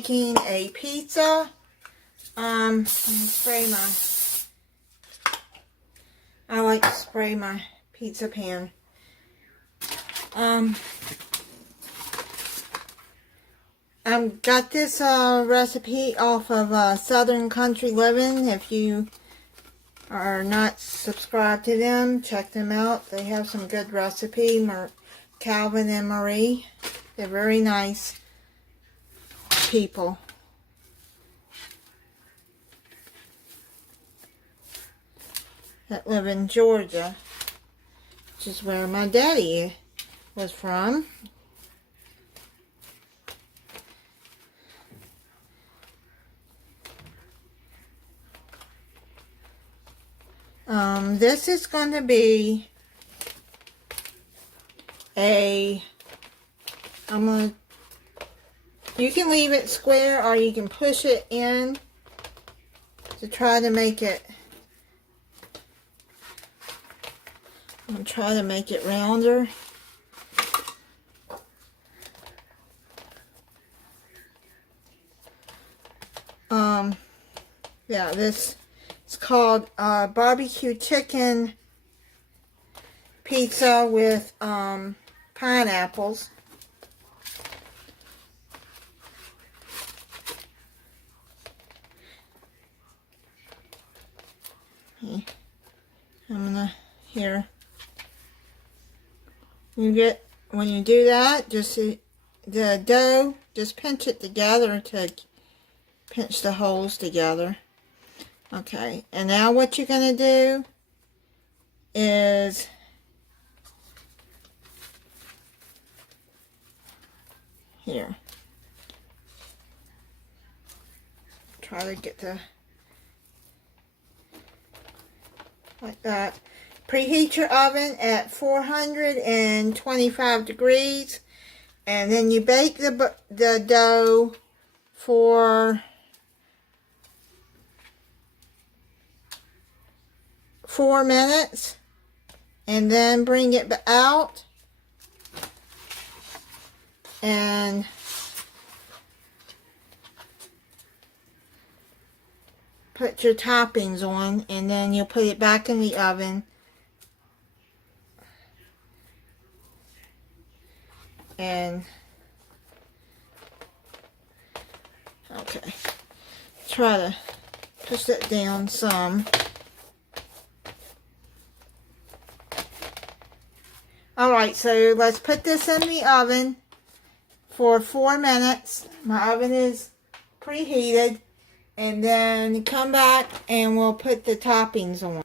making a pizza. Let me spray I like to spray my pizza pan. I've got this recipe off of Southern Country Living. If you are not subscribed to them, check them out. They have some good recipe. Calvin and Marie, they're very nice people. That live in Georgia, which is where my daddy was from. This is going to be you can leave it square or you can push it in to try to make it, I'm going to try to make it rounder. Yeah, this is called BBQ Chicken Pizza with pineapples. I'm gonna when you do that, just the dough, just pinch it together to pinch the holes together. Okay, and now what you're gonna do is here. Try to get like that. Preheat your oven at 425 degrees, and then you bake the dough for 4 minutes, and then bring it out and put your toppings on, and then you'll put it back in the oven. And okay, try to push that down some. Alright, so let's put this in the oven for 4 minutes. My oven is preheated. And then come back and we'll put the toppings on.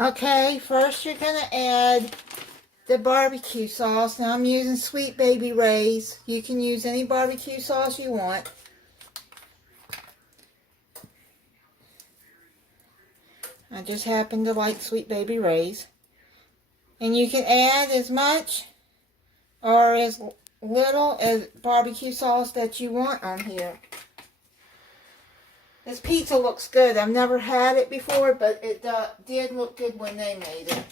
Okay, first you're going to add the barbecue sauce. Now I'm using Sweet Baby Ray's. You can use any barbecue sauce you want. I just happen to like Sweet Baby Ray's. And you can add as much or as little as barbecue sauce that you want on here. This pizza looks good. I've never had it before, but it did look good when they made it.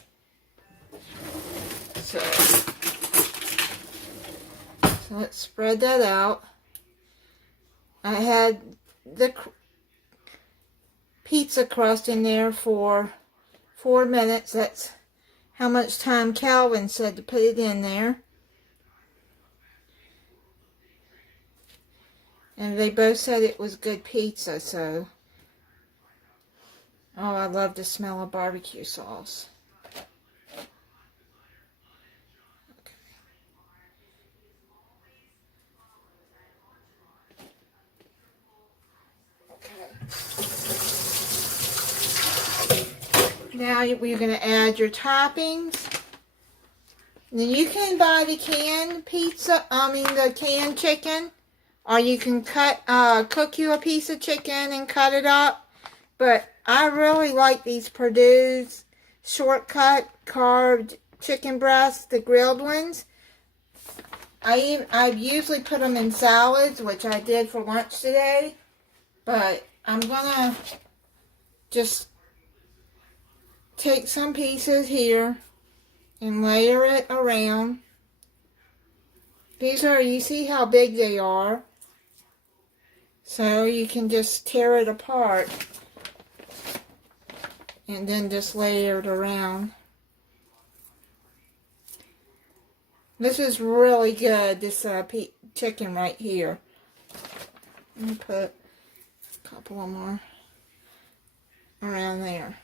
So let's spread that out. I had the pizza crust in there for 4 minutes. That's how much time Calvin said to put it in there. And they both said it was good pizza, so. Oh, I love the smell of barbecue sauce. Okay. Now we're going to add your toppings. Now you can buy the canned pizza, the canned chicken. Or you can cook you a piece of chicken and cut it up. But I really like these Perdue's shortcut carved chicken breasts, the grilled ones. I usually put them in salads, which I did for lunch today. But I'm going to just take some pieces here and layer it around. These are, you see how big they are. So you can just tear it apart and then just layer it around. This is really good, this chicken right here. Let me put a couple of more around there.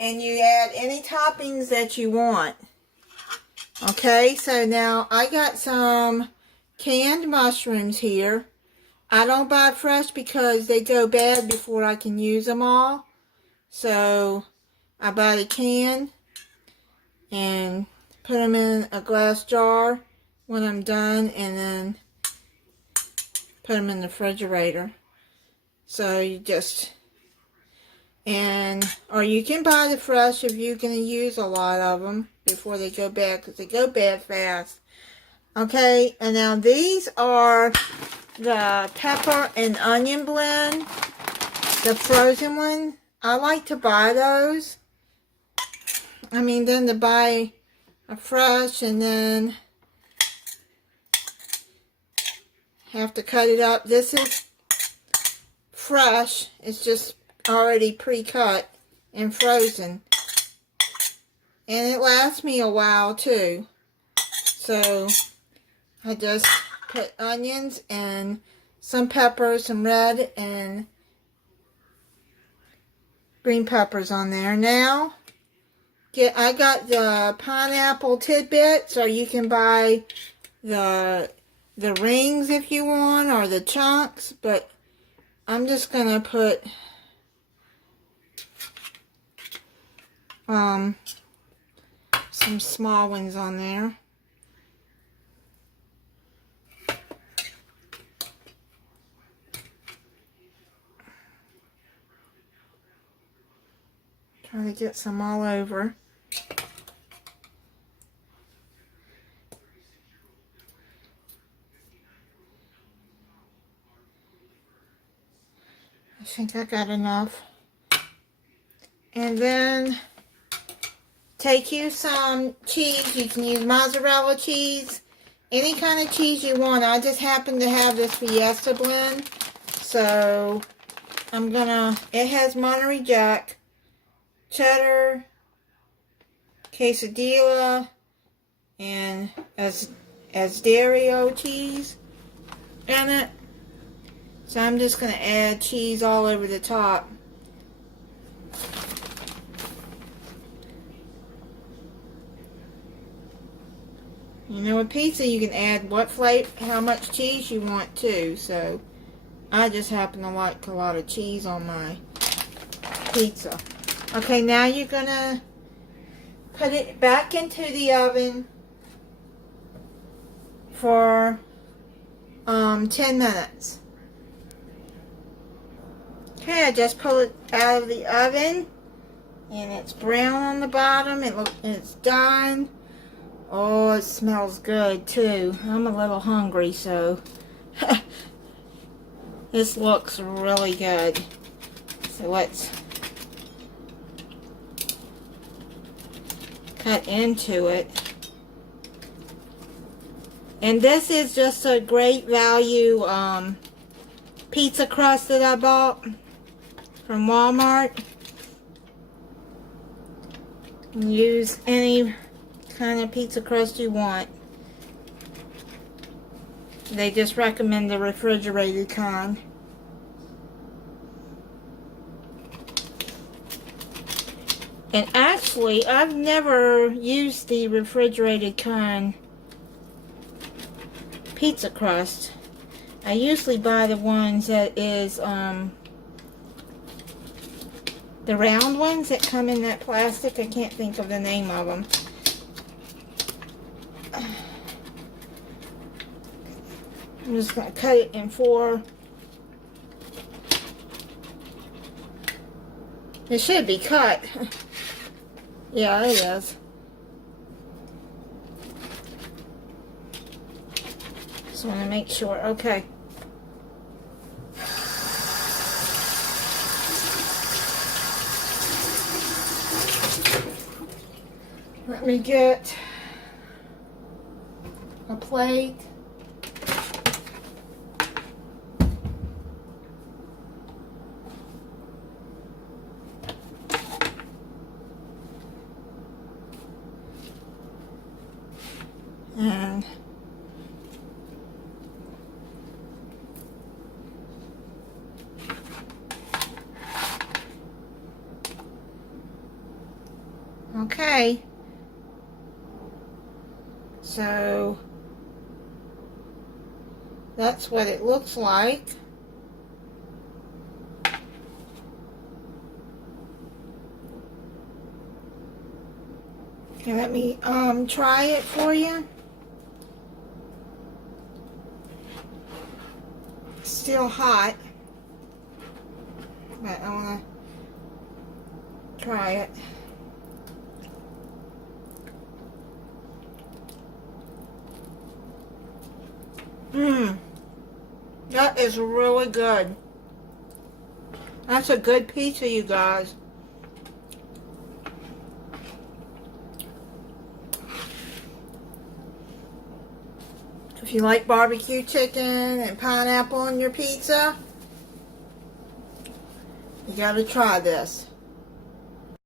And you add any toppings that you want. Okay, so now I got some canned mushrooms here. I don't buy fresh because they go bad before I can use them all. So I buy the can and put them in a glass jar when I'm done, and then put them in the refrigerator. So you just, or you can buy the fresh if you're going to use a lot of them before they go bad, because they go bad fast. Okay, and now these are the pepper and onion blend, the frozen one. I like to buy those. I mean, then to buy a fresh and then have to cut it up. This is fresh. It's just already pre-cut and frozen. And it lasts me a while too. So I just put onions and some peppers, some red and green peppers on there. Now, I got the pineapple tidbits, or you can buy the rings if you want, or the chunks, but I'm just gonna put some small ones on there. Try to get some all over. I think I got enough. And then take you some cheese. You can use mozzarella cheese, any kind of cheese you want. I just happen to have this Fiesta blend, so I'm gonna, it has Monterey Jack, cheddar, quesadilla, and Asdario cheese in it. So I'm just going to add cheese all over the top. You know, with pizza you can add what flavor, how much cheese you want too. So I just happen to like a lot of cheese on my pizza. Okay, now you're going to put it back into the oven for 10 minutes. Okay, I just pulled it out of the oven, and it's brown on the bottom. It's done. Oh, it smells good too. I'm a little hungry, so this looks really good. So let's cut into it. And this is just a great value pizza crust that I bought from Walmart. You can use any kind of pizza crust you want. They just recommend the refrigerated kind. And actually, I've never used the refrigerated kind pizza crust. I usually buy the ones that is the round ones that come in that plastic. I can't think of the name of them. I'm just going to cut it in 4. It should be cut. Yeah, it is. Just want to make sure. Okay. Let me get a plate. And okay, so that's what it looks like. Okay, let me try it for you. It's still hot, but I want to try it. That is really good. That's a good pizza, you guys. If you like barbecue chicken and pineapple on your pizza, you gotta try this.